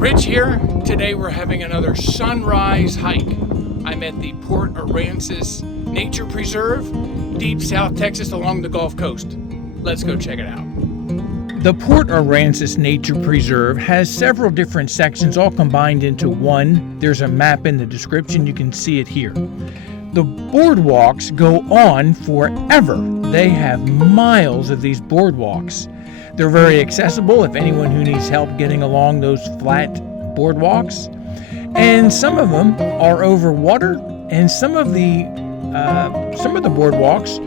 Rich here. Today we're having another sunrise hike. I'm at the Port Aransas Nature Preserve, deep South Texas along the Gulf Coast. Let's go check it out. The Port Aransas Nature Preserve has several different sections all combined into one. There's a map in the description. You can see it here. The boardwalks go on forever. They have miles of these boardwalks. They're very accessible if anyone who needs help getting along those flat boardwalks. And some of them are over water, and some of the boardwalks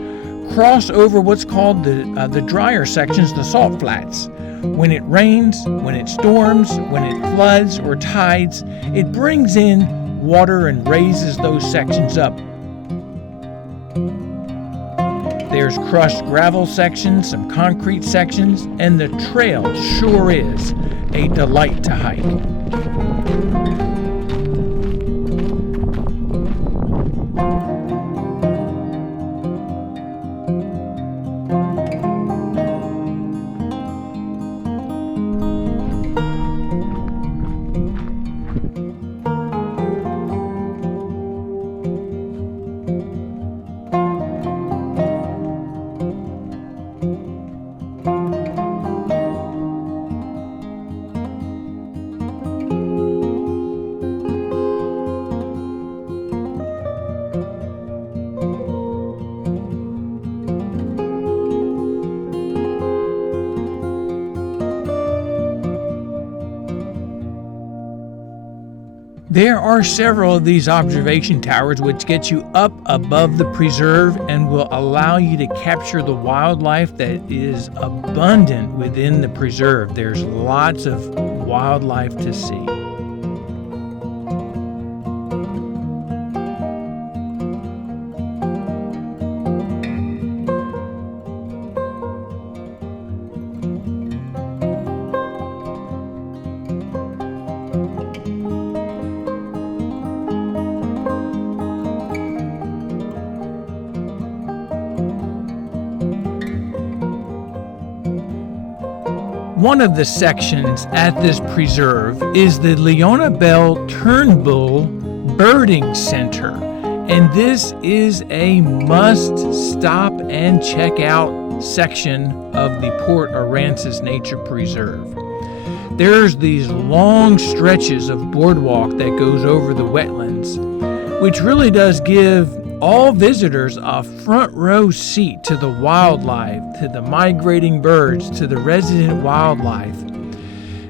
cross over what's called the drier sections, the salt flats. When it rains, when it storms, when it floods or tides, it brings in water and raises those sections up. There's crushed gravel sections, some concrete sections, and the trail sure is a delight to hike. There are several of these observation towers which get you up above the preserve and will allow you to capture the wildlife that is abundant within the preserve. There's lots of wildlife to see. One of the sections at this preserve is the Leona Bell Turnbull Birding Center, and this is a must stop and check out section of the Port Aransas Nature Preserve. There's these long stretches of boardwalk that goes over the wetlands, which really does give all visitors a front row seat to the wildlife, to the migrating birds, to the resident wildlife.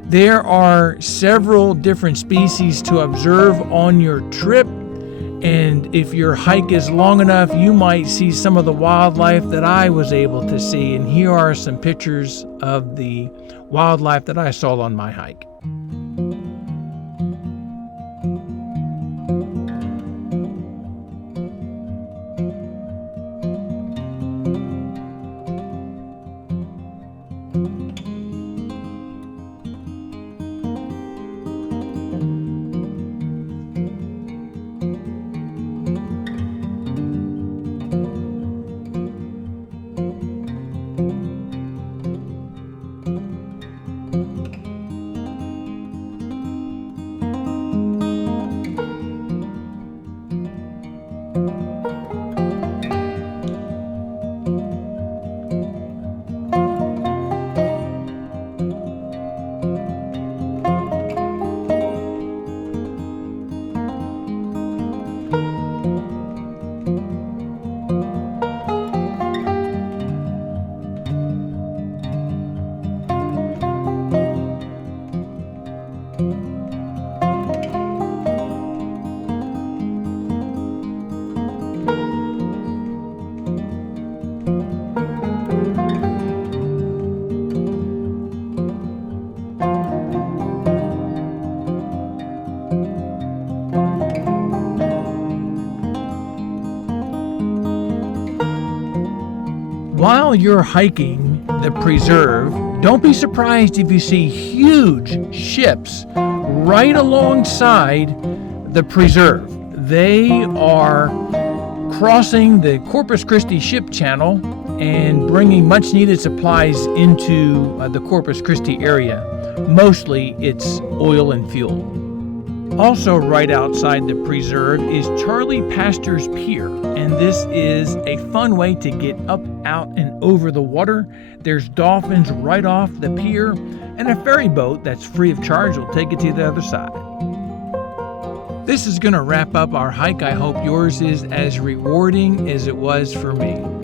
There are several different species to observe on your trip, and if your hike is long enough, you might see some of the wildlife that I was able to see. And here are some pictures of the wildlife that I saw on my hike. While you're hiking the preserve, don't be surprised if you see huge ships right alongside the preserve. They are crossing the Corpus Christi ship channel and bringing much needed supplies into the Corpus Christi area. Mostly it's oil and fuel. Also right outside the preserve is Charlie Pasture's Pier, and this is a fun way to get up, out, and over the water. There's dolphins right off the pier, and a ferry boat that's free of charge will take you to the other side. This is going to wrap up our hike. I hope yours is as rewarding as it was for me.